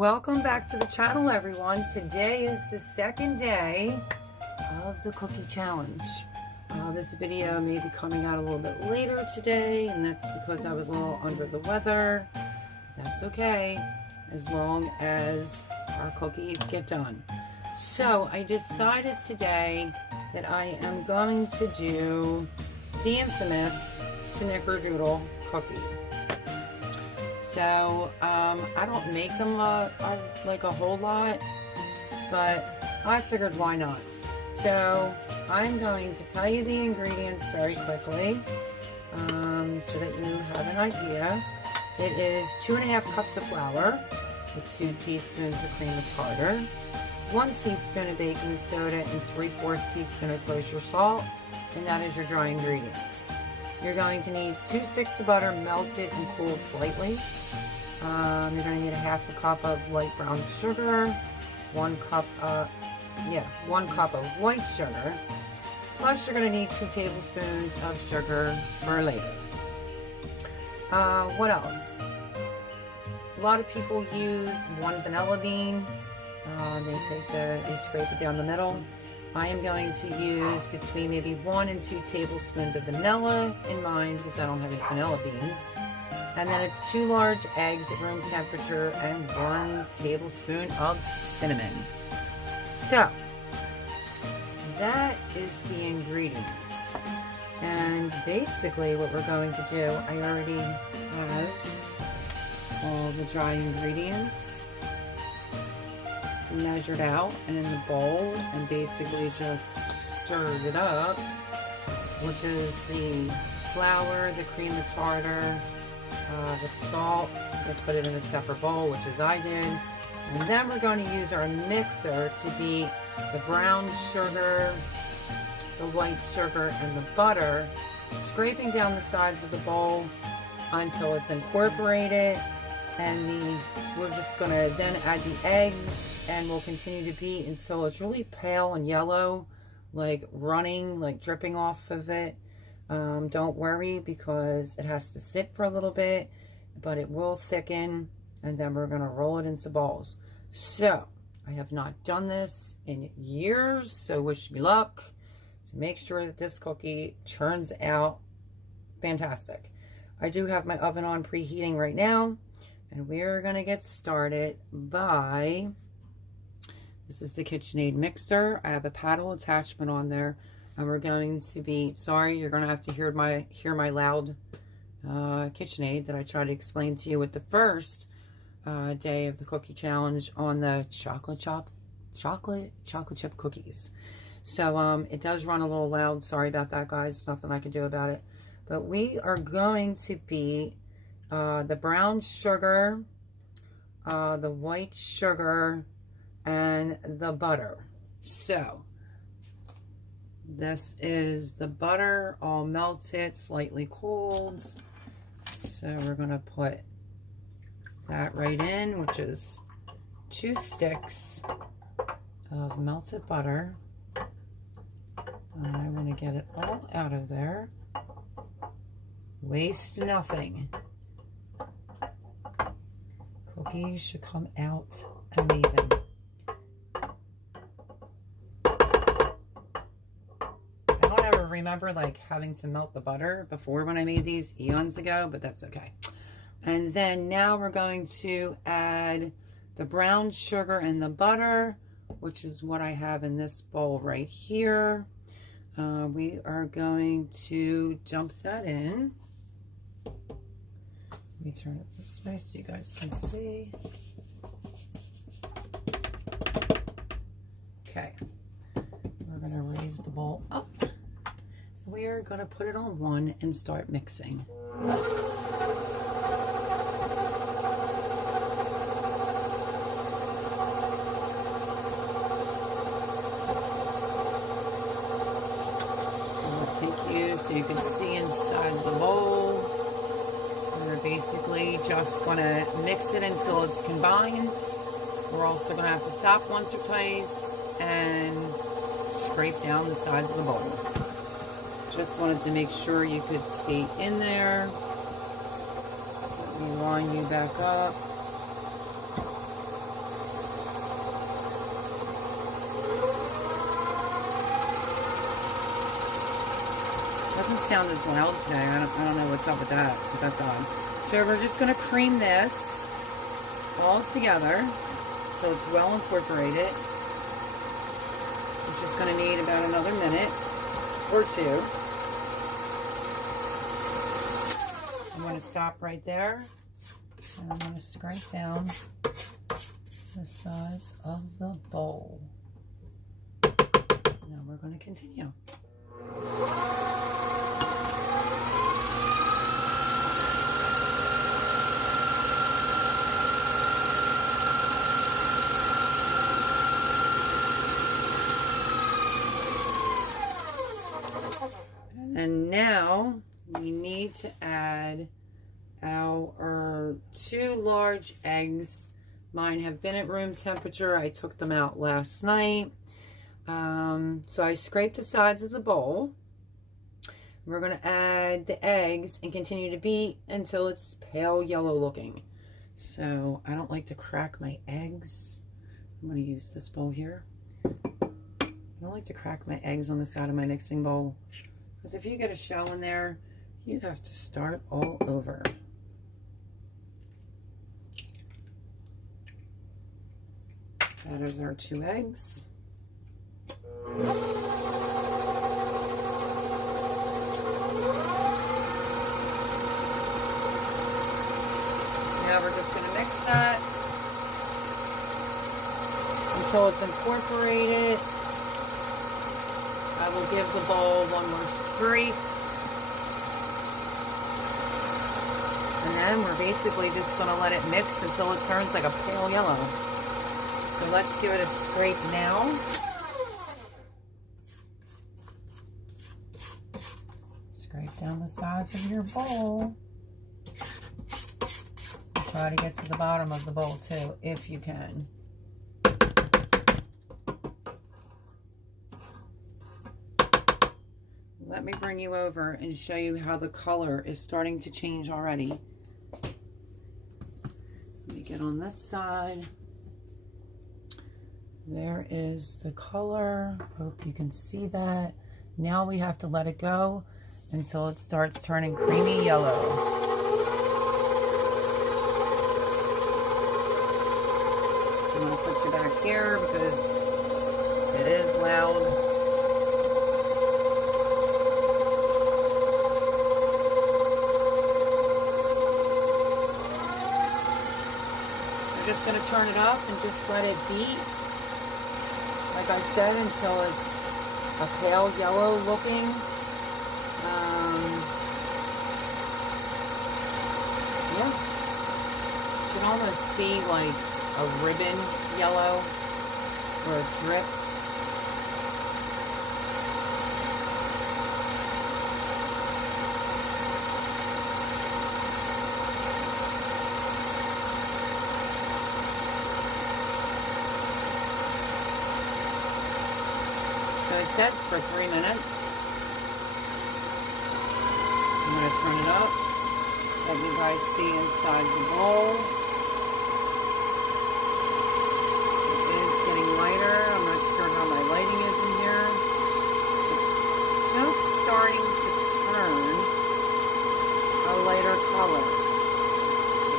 Welcome back to the channel, everyone. Today is the second day of the cookie challenge. This video may be coming out a little bit later today, and that's because I was a little under the weather. That's okay, as long as our cookies get done. So I decided today that I am going to do the infamous Snickerdoodle cookie. So, I don't make them like a whole lot, but I figured why not. So, I'm going to tell you the ingredients very quickly, so that you have an idea. It is 2½ cups of flour, with 2 teaspoons of cream of tartar, 1 teaspoon of baking soda, and 3/4 teaspoon of kosher salt, and that is your dry ingredients. You're going to need 2 sticks of butter melted and cooled slightly. You're going to need 1/2 cup of light brown sugar, 1 cup of white sugar, plus you're going to need 2 tablespoons of sugar for later. What else? A lot of people use 1 vanilla bean. They scrape it down the middle. I am going to use between maybe 1 and 2 tablespoons of vanilla in mine because I don't have any vanilla beans. And then it's 2 large eggs at room temperature and 1 tablespoon of cinnamon. So, that is the ingredients. And basically what we're going to do, I already have all the dry ingredients measured out and in the bowl, and basically just stirred it up, which is the flour, the cream of tartar, the salt. Just put it in a separate bowl, which is I did, and then we're going to use our mixer to beat the brown sugar, the white sugar, and the butter, scraping down the sides of the bowl until it's incorporated. And we're just going to then add the eggs, and we'll continue to beat until it's really pale and yellow, like running, like dripping off of it. Don't worry, because it has to sit for a little bit, but it will thicken, and then we're going to roll it into balls. So, I have not done this in years, so wish me luck to make sure that this cookie turns out fantastic. I do have my oven on preheating right now. And we're going to get started by, this is the KitchenAid mixer. I have a paddle attachment on there. And we're going to be, sorry, you're going to have to hear my loud KitchenAid that I tried to explain to you with the first day of the cookie challenge on the chocolate chip cookies. So it does run a little loud. Sorry about that, guys. There's nothing I can do about it. But we are going to be the brown sugar, the white sugar, and the butter. So, this is the butter, all melted, slightly cooled. So, we're going to put that right in, which is 2 sticks of melted butter. And I'm going to get it all out of there. Waste nothing. Cookies should come out amazing. I don't ever remember like having to melt the butter before when I made these eons ago, but that's okay. And then now we're going to add the brown sugar and the butter, which is what I have in this bowl right here. We are going to dump that in. Let me turn it this way so you guys can see. Okay, we're going to raise the bowl up. We're going to put it on 1 and start mixing. So you can see inside the bowl. We're basically just going to mix it until it's combined. We're also going to have to stop once or twice and scrape down the sides of the bowl. Just wanted to make sure you could see in there. Let me line you back up. doesn't sound as loud today. I don't know what's up with that, but that's odd. So we're just going to cream this all together so it's well incorporated. It's just going to need about another minute or two. I'm going to stop right there, and I'm going to scrape down the sides of the bowl. Now we're going to continue. And now we need to add our 2 large eggs. Mine have been at room temperature. I took them out last night. So I scraped the sides of the bowl. We're going to add the eggs and continue to beat until it's pale yellow looking. So I don't like to crack my eggs. I'm going to use this bowl here. I don't like to crack my eggs on the side of my mixing bowl, because if you get a shell in there, you have to start all over. That is our 2 eggs. Now we're just going to mix that until it's incorporated. I will give the bowl one more scrape. And then we're basically just going to let it mix until it turns like a pale yellow. So let's give it a scrape now. Scrape down the sides of your bowl. Try to get to the bottom of the bowl too, if you can. Let me bring you over and show you how the color is starting to change already. Let me get on this side. There is the color. Hope you can see that. Now we have to let it go until it starts turning creamy yellow. I'm going to put you back here because it is loud. We're just going to turn it up and just let it beat, like I said, until it's a pale yellow looking. Yeah. It can almost be like a ribbon yellow where it drips. So it sets for 3 minutes. I'm going to turn it up. Let you guys see inside the bowl. It is getting lighter. I'm not sure how my lighting is in here. It's just starting to turn a lighter color.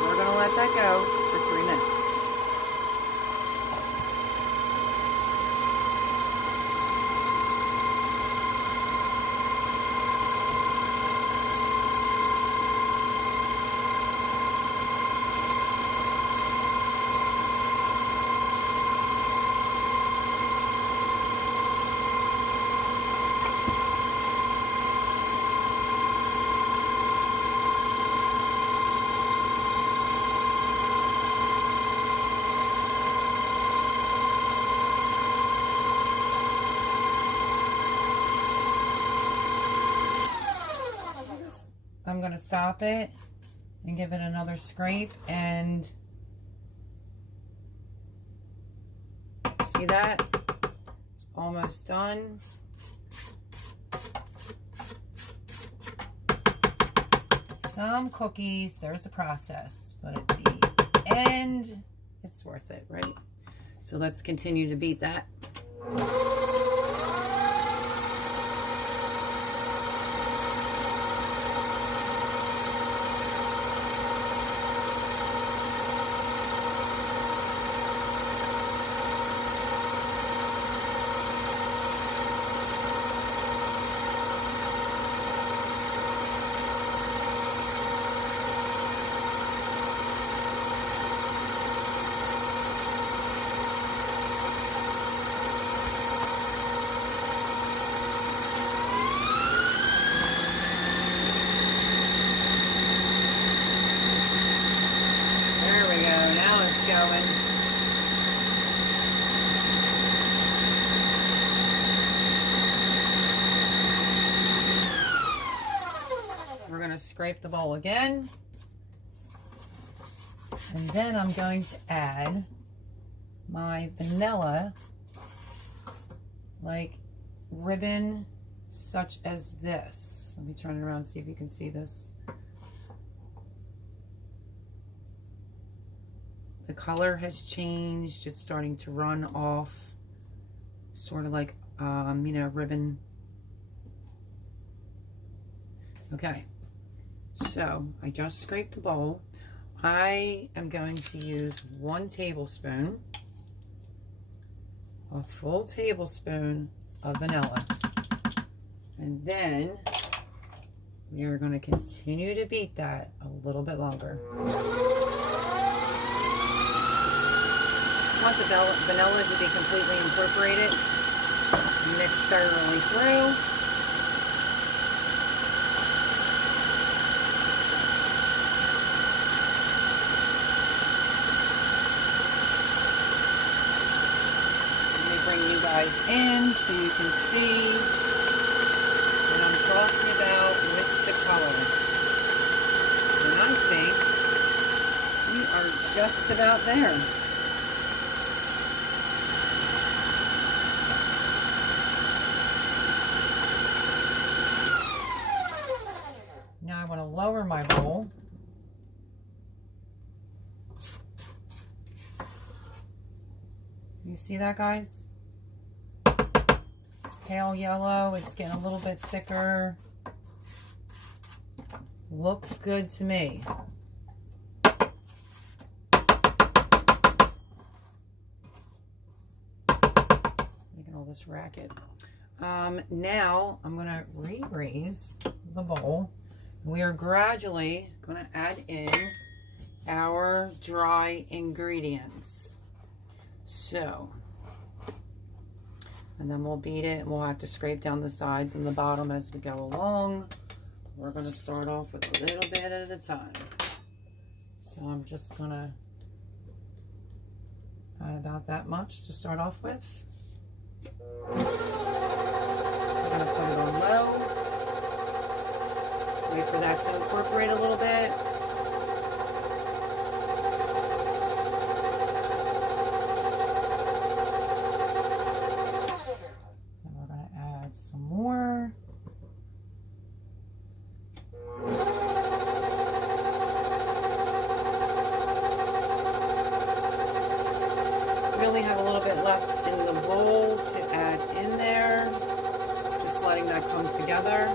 We're going to let that go for 3 minutes. I'm going to stop it and give it another scrape, and see that? It's almost done. Some cookies, there's a process, but at the end, it's worth it, right? So let's continue to beat that. scrape the bowl again. And then I'm going to add my vanilla, like ribbon such as this. Let me turn it around and see if you can see this. The color has changed. It's starting to run off, sort of like, you know, ribbon. Okay, so I just scraped the bowl. I am going to use 1 tablespoon, a full tablespoon of vanilla. And then we are going to continue to beat that a little bit longer. I want the vanilla to be completely incorporated. Mix thoroughly through. In so you can see what I'm talking about with the color. And I think we are just about there. Now I want to lower my bowl. You see that, guys? Pale yellow, it's getting a little bit thicker. Looks good to me. Making all this racket. Now I'm gonna re-raise the bowl. We are gradually gonna add in our dry ingredients. So, and then we'll beat it, and we'll have to scrape down the sides and the bottom as we go along. We're going to start off with a little bit at a time. So I'm just going to add about that much to start off with. I'm going to put it on low. Wait for that to incorporate a little bit. Some more. Really have a little bit left in the bowl to add in there. Just letting that come together.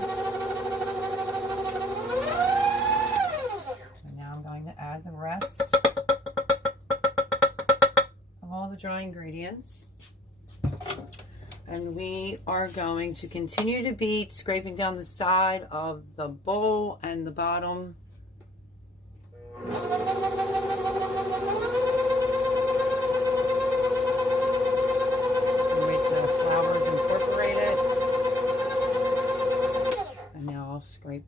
So now I'm going to add the rest of all the dry ingredients. And we are going to continue to beat, scraping down the side of the bowl and the bottom. Wait till the flour is incorporated. And now I'll scrape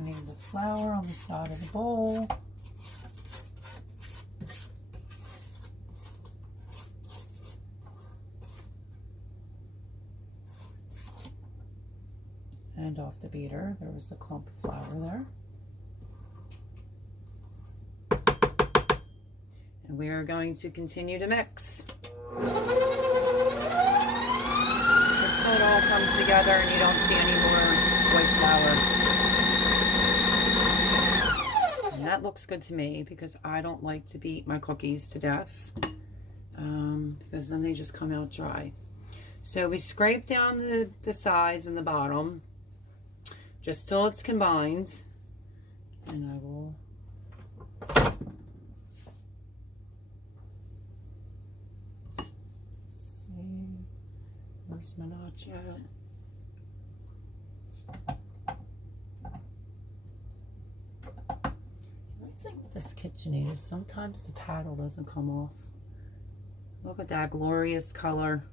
any of the flour on the side of the bowl. And off the beater, there was a clump of flour there. And we are going to continue to mix. Until it all comes together and you don't see any more white flour. And that looks good to me because I don't like to beat my cookies to death because then they just come out dry. So we scrape down the sides and the bottom just till it's combined, and I will see, where's my notch at? I think with this KitchenAid is sometimes the paddle doesn't come off. Look at that glorious color.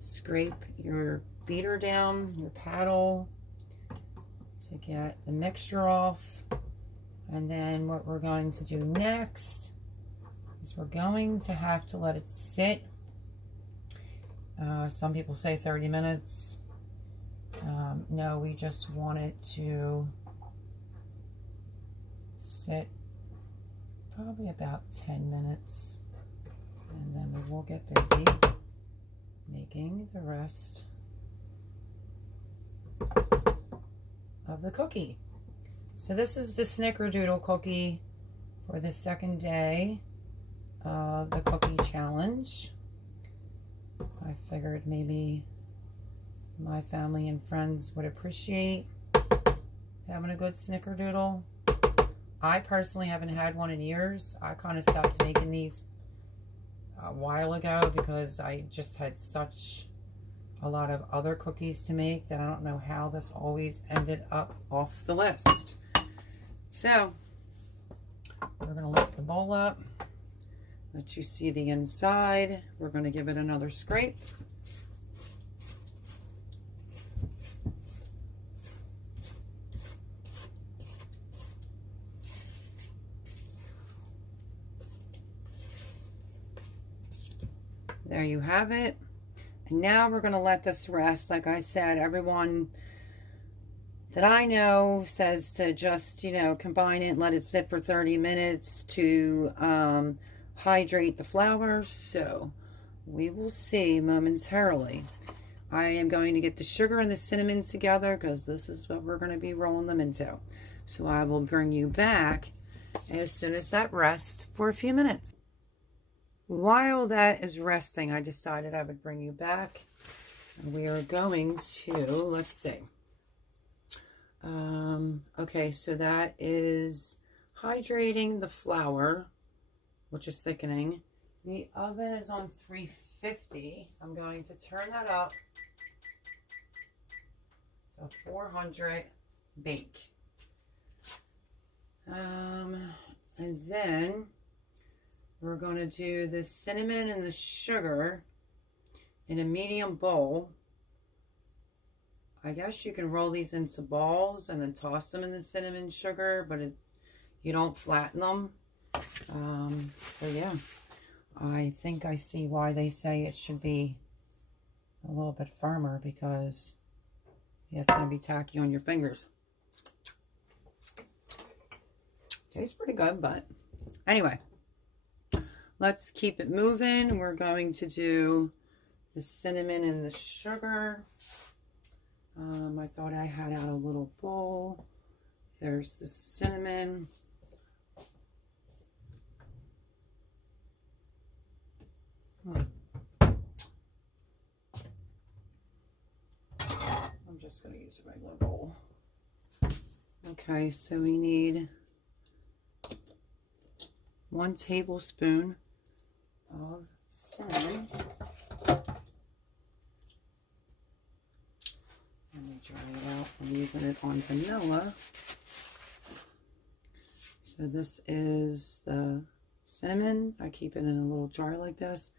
Scrape your beater down, your paddle, to get the mixture off. And then what we're going to do next is we're going to have to let it sit Some people say 30 minutes. No, we just want it to sit probably about 10 minutes. And then we will get busy making the rest of the cookie. So this is the Snickerdoodle cookie for the second day of the cookie challenge. I figured maybe my family and friends would appreciate having a good Snickerdoodle. I personally haven't had one in years. I kind of stopped making these a while ago because I just had such a lot of other cookies to make that I don't know how this always ended up off the list. So we're going to lift the bowl up, let you see the inside. We're going to give it another scrape. There you have it. And now we're going to let this rest. Like I said, everyone that I know says to just, you know, combine it and let it sit for 30 minutes to hydrate the flour. So we will see momentarily. I am going to get the sugar and the cinnamon together because this is what we're going to be rolling them into. So I will bring you back as soon as that rests for a few minutes. While that is resting, I decided I would bring you back. And we are going to, let's see. Okay, so that is hydrating the flour, which is thickening. The oven is on 350. I'm going to turn that up to 400 bake. And then we're going to do the cinnamon and the sugar in a medium bowl. I guess you can roll these into balls and then toss them in the cinnamon sugar, but you don't flatten them. So yeah, I think I see why they say it should be a little bit firmer, because yeah, it's going to be tacky on your fingers. Tastes pretty good, but anyway. Let's keep it moving. We're going to do the cinnamon and the sugar. I thought I had out a little bowl. There's the cinnamon. I'm just going to use a regular bowl. Okay, so we need 1 tablespoon of cinnamon. Let me dry it out. I'm using it on vanilla. So this is the cinnamon. I keep it in a little jar like this.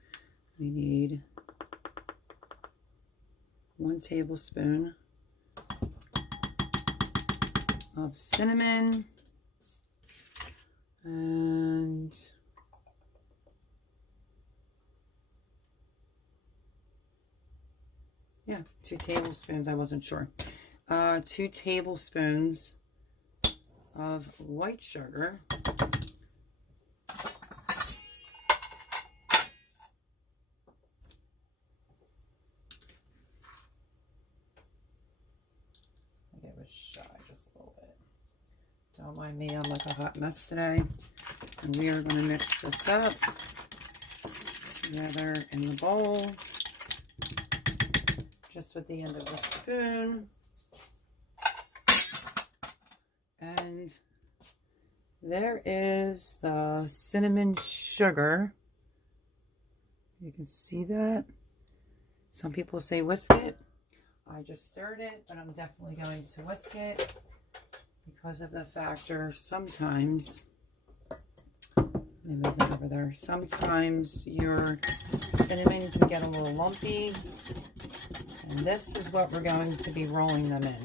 We need 1 tablespoon of cinnamon. And yeah, 2 tablespoons. I wasn't sure. 2 tablespoons of white sugar. I think it was shy just a little bit. Don't mind me, I'm like a hot mess today. And we are going to mix this up together in the bowl, just with the end of the spoon. And there is the cinnamon sugar. You can see that. Some people say whisk it. I just stirred it, but I'm definitely going to whisk it because of the factor sometimes, maybe that over there, sometimes your cinnamon can get a little lumpy. And this is what we're going to be rolling them in.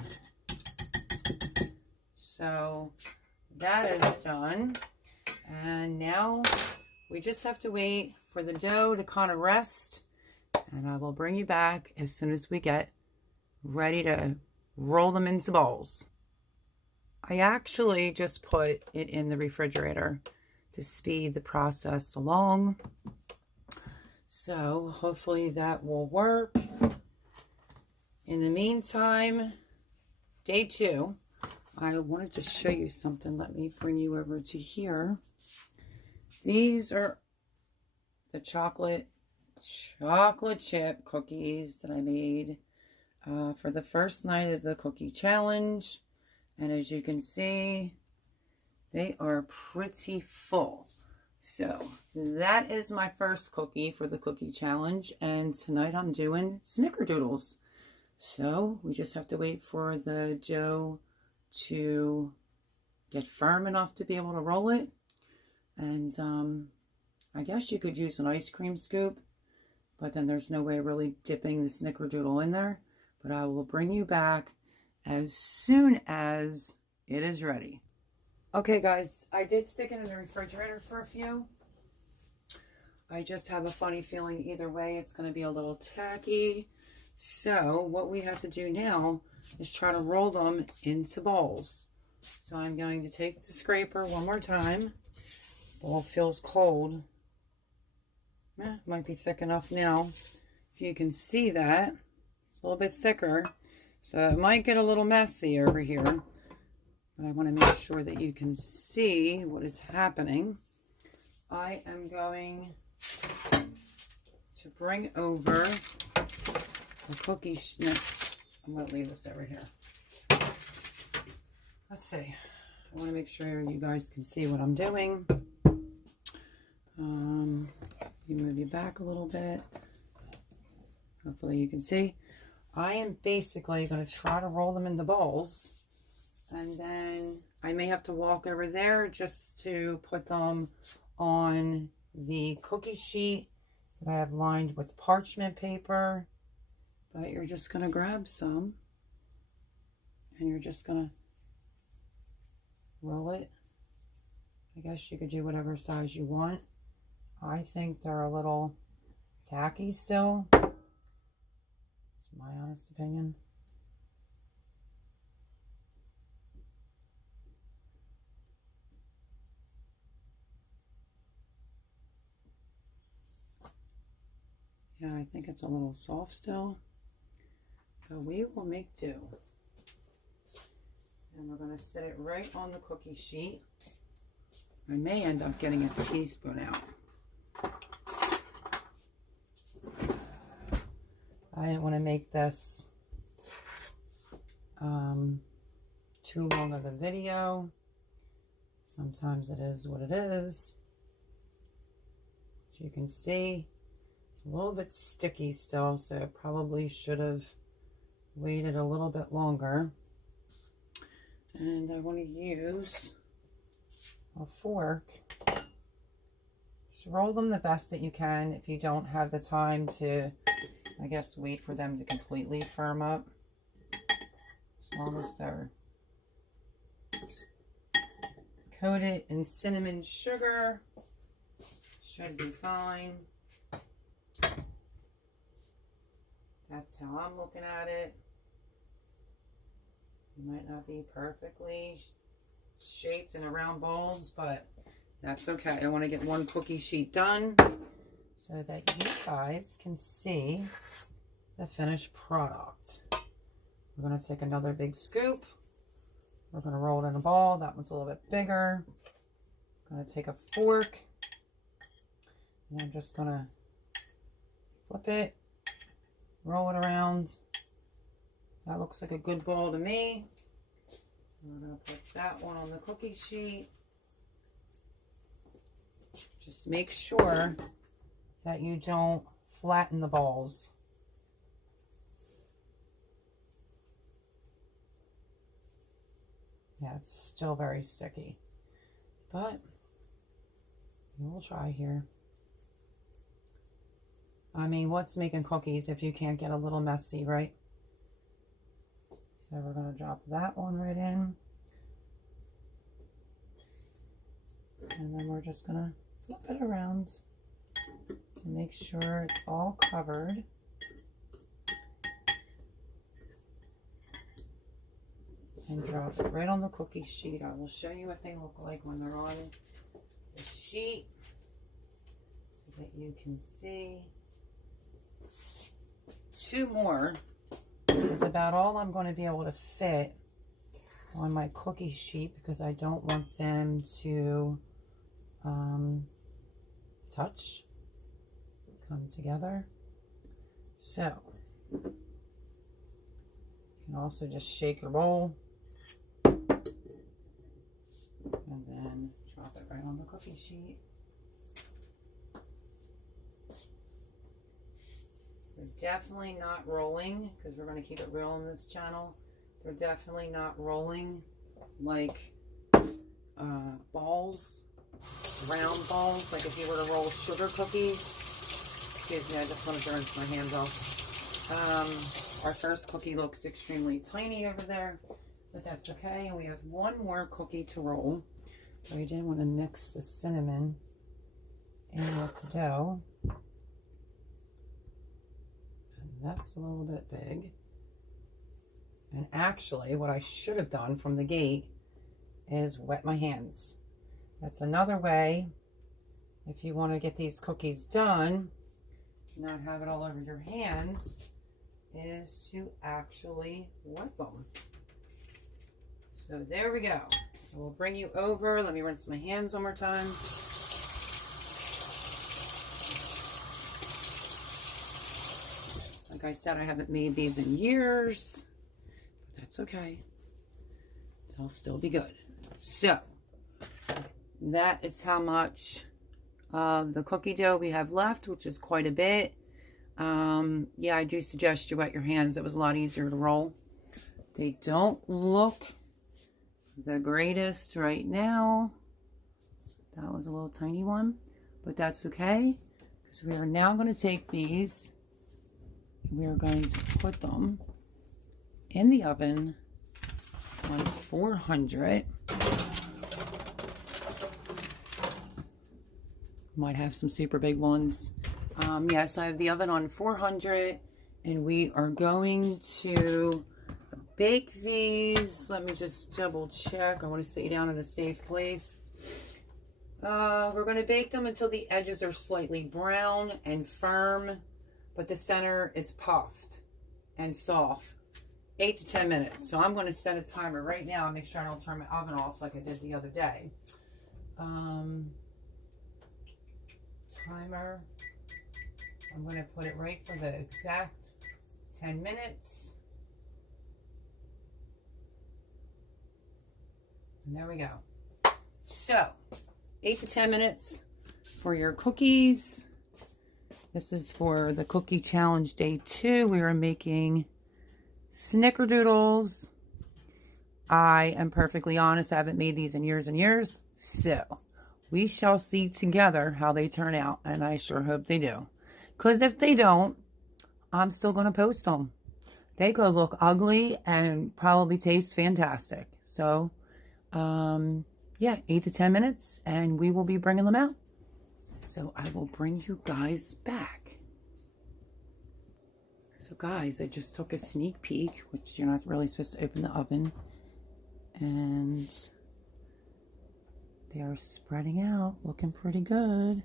So that is done. And now we just have to wait for the dough to kind of rest. and I will bring you back as soon as we get ready to roll them into balls. I actually just put it in the refrigerator to speed the process along. So hopefully that will work. In the meantime, day 2, I wanted to show you something. Let me bring you over to here. These are the chocolate chip cookies that I made for the first night of the cookie challenge. And as you can see, they are pretty full. So that is my first cookie for the cookie challenge. And tonight I'm doing Snickerdoodles. So we just have to wait for the dough to get firm enough to be able to roll it. And I guess you could use an ice cream scoop, but then there's no way of really dipping the Snickerdoodle in there. But I will bring you back as soon as it is ready. Okay guys, I did stick it in the refrigerator for a few. I just have a funny feeling either way it's going to be a little tacky. So what we have to do now is try to roll them into balls. So I'm going to take the scraper one more time. Ball feels cold. Might be thick enough now. If you can see that, it's a little bit thicker. So it might get a little messy over here. But I want to make sure that you can see what is happening. I am going to bring over the cookie. No, I'm going to leave this over here. Let's see. I want to make sure you guys can see what I'm doing. You move you back a little bit. Hopefully you can see. I am basically going to try to roll them into balls. And then I may have to walk over there just to put them on the cookie sheet that I have lined with parchment paper. But you're just going to grab some and you're just going to roll it. I guess you could do whatever size you want. I think they're a little tacky still. It's my honest opinion. Yeah, I think it's a little soft still, but we will make do. And we're going to set it right on the cookie sheet. I may end up getting a teaspoon out. I didn't want to make this too long of a video. Sometimes it is what it is. As you can see, it's a little bit sticky still, so I probably should have waited a little bit longer. And I want to use a fork. Just roll them the best that you can if you don't have the time to, I guess, wait for them to completely firm up. As long as they're coated in cinnamon sugar, should be fine. That's how I'm looking at it. It might not be perfectly shaped in a round balls, but that's okay. I want to get one cookie sheet done so that you guys can see the finished product. We're going to take another big scoop. We're going to roll it in a ball. That one's a little bit bigger. I'm going to take a fork and I'm just going to flip it, roll it around. That looks like a good ball to me. We're going to put that one on the cookie sheet. Just make sure that you don't flatten the balls. Yeah, it's still very sticky, but we'll try here. I mean, what's making cookies if you can't get a little messy, right? So we're going to drop that one right in. And then we're just going to flip it around to make sure it's all covered. and drop it right on the cookie sheet. I will show you what they look like when they're on the sheet so that you can see. 2 more is about all I'm going to be able to fit on my cookie sheet because I don't want them to come together. So you can also just shake your bowl and then drop it right on the cookie sheet. They're definitely not rolling because we're going to keep it real on this channel. They're definitely not rolling like balls, round balls, like if you were to roll sugar cookies. Excuse me, I just wanted to rinse my hands off. Our first cookie looks extremely tiny over there, but that's okay. And we have 1 more cookie to roll. So I didn't want to mix the cinnamon in with the dough. And that's a little bit big. And actually, what I should have done from the gate is wet my hands. That's another way, if you want to get these cookies done, not have it all over your hands, is to actually wet them. So there we go. I will bring you over. Let me rinse my hands one more time. Like I said, I haven't made these in years, but that's okay. They'll still be good. So that is how much of the cookie dough we have left, which is quite a bit. Yeah, I do suggest you wet your hands. It was a lot easier to roll. They don't look the greatest right now. That was a little tiny one, but that's okay because we are now going to take these. We are going to put them in the oven on 400. Might have some super big ones. Yes, I have the oven on 400 and we are going to bake these. Let me just double check. I want to stay down in a safe place. We're going to bake them until the edges are slightly brown and firm, but the center is puffed and soft. 8 to 10 minutes. So I'm going to set a timer right now and make sure I don't turn my oven off like I did the other day. Timer. I'm going to put it right for the exact 10 minutes. And there we go. So, 8 to 10 minutes for your cookies. This is for the Cookie Challenge Day 2. We are making Snickerdoodles. I am perfectly honest. I haven't made these in years and years. So, we shall see together how they turn out. And I sure hope they do. Because if they don't, I'm still going to post them. They could look ugly and probably taste fantastic. So, yeah, 8 to 10 minutes and we will be bringing them out. So I will bring you guys back. So guys, I just took a sneak peek, which you're not really supposed to open the oven. And they are spreading out, looking pretty good.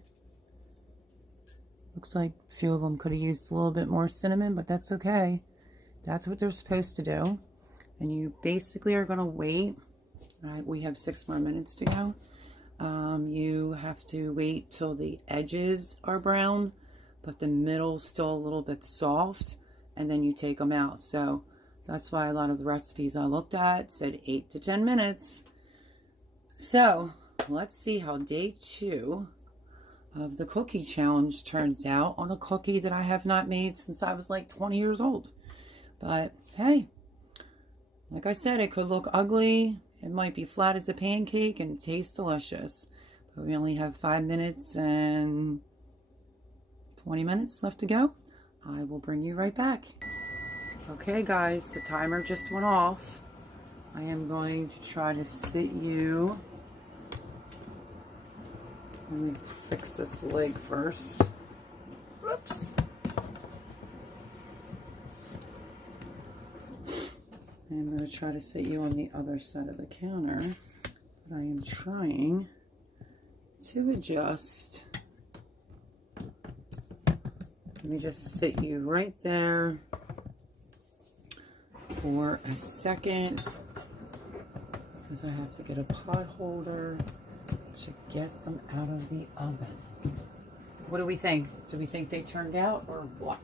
Looks like a few of them could have used a little bit more cinnamon, but that's okay. That's what they're supposed to do. And you basically are going to wait. Right, we have 6 more minutes to go. You have to wait till the edges are brown, but the middle's still a little bit soft, and then you take them out. So that's why a lot of the recipes I looked at said 8 to 10 minutes. So let's see how day 2 of the cookie challenge turns out on a cookie that I have not made since I was like 20 years old. But hey, like I said, it could look ugly. It might be flat as a pancake and taste delicious. But we only have 5 minutes and 20 minutes left to go. I will bring you right back. Okay guys, the timer just went off. I am going to try to sit you. Let me fix this leg first. Whoops. I'm going to try to sit you on the other side of the counter, but I am trying to adjust. Let me just sit you right there for a second because I have to get a pot holder to get them out of the oven. What do we think? Do we think they turned out or what?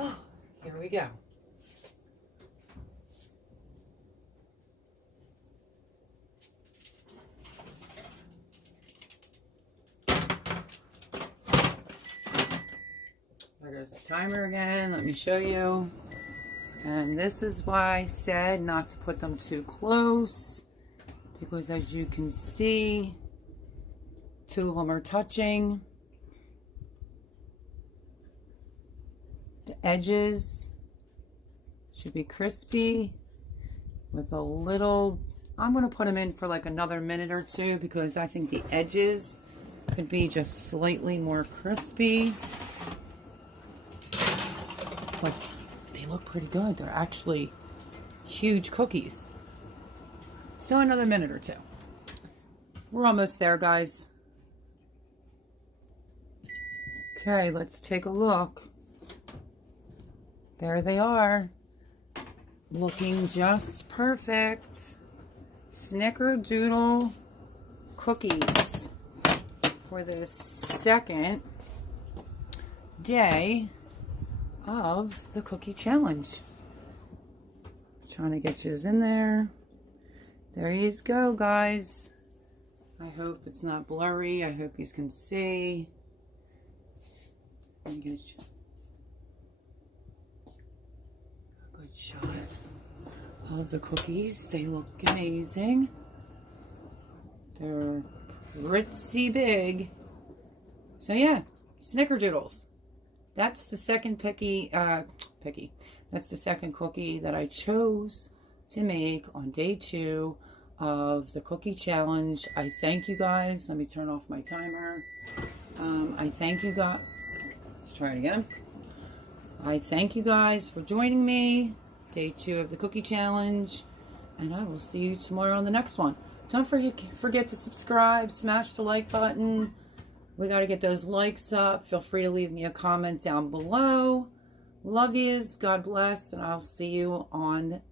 Oh, here we go. There goes the timer again. Let me show you. And this is why I said not to put them too close, because as you can see, 2 of them are touching. The edges should be crispy with a little, I'm going to put them in for like another minute or 2 because I think the edges could be just slightly more crispy. But they look pretty good. They're actually huge cookies. So another minute or 2. We're almost there, guys. Okay, let's take a look. There they are. Looking just perfect. Snickerdoodle cookies for the second day of the cookie challenge. Trying to get yous in there. There you go, guys. I hope it's not blurry. I hope you can see. Let me get you a good shot of the cookies. They look amazing. They're pretty big. So yeah, Snickerdoodles. That's the second that's the second cookie that I chose to make on day 2 of the cookie challenge. I thank you guys. Let me turn off my timer. I thank you guys. Let's try it again. I thank you guys for joining me. Day 2 of the cookie challenge. And I will see you tomorrow on the next one. Don't forget to subscribe. Smash the like button. We got to get those likes up. Feel free to leave me a comment down below. Love yous. God bless. And I'll see you on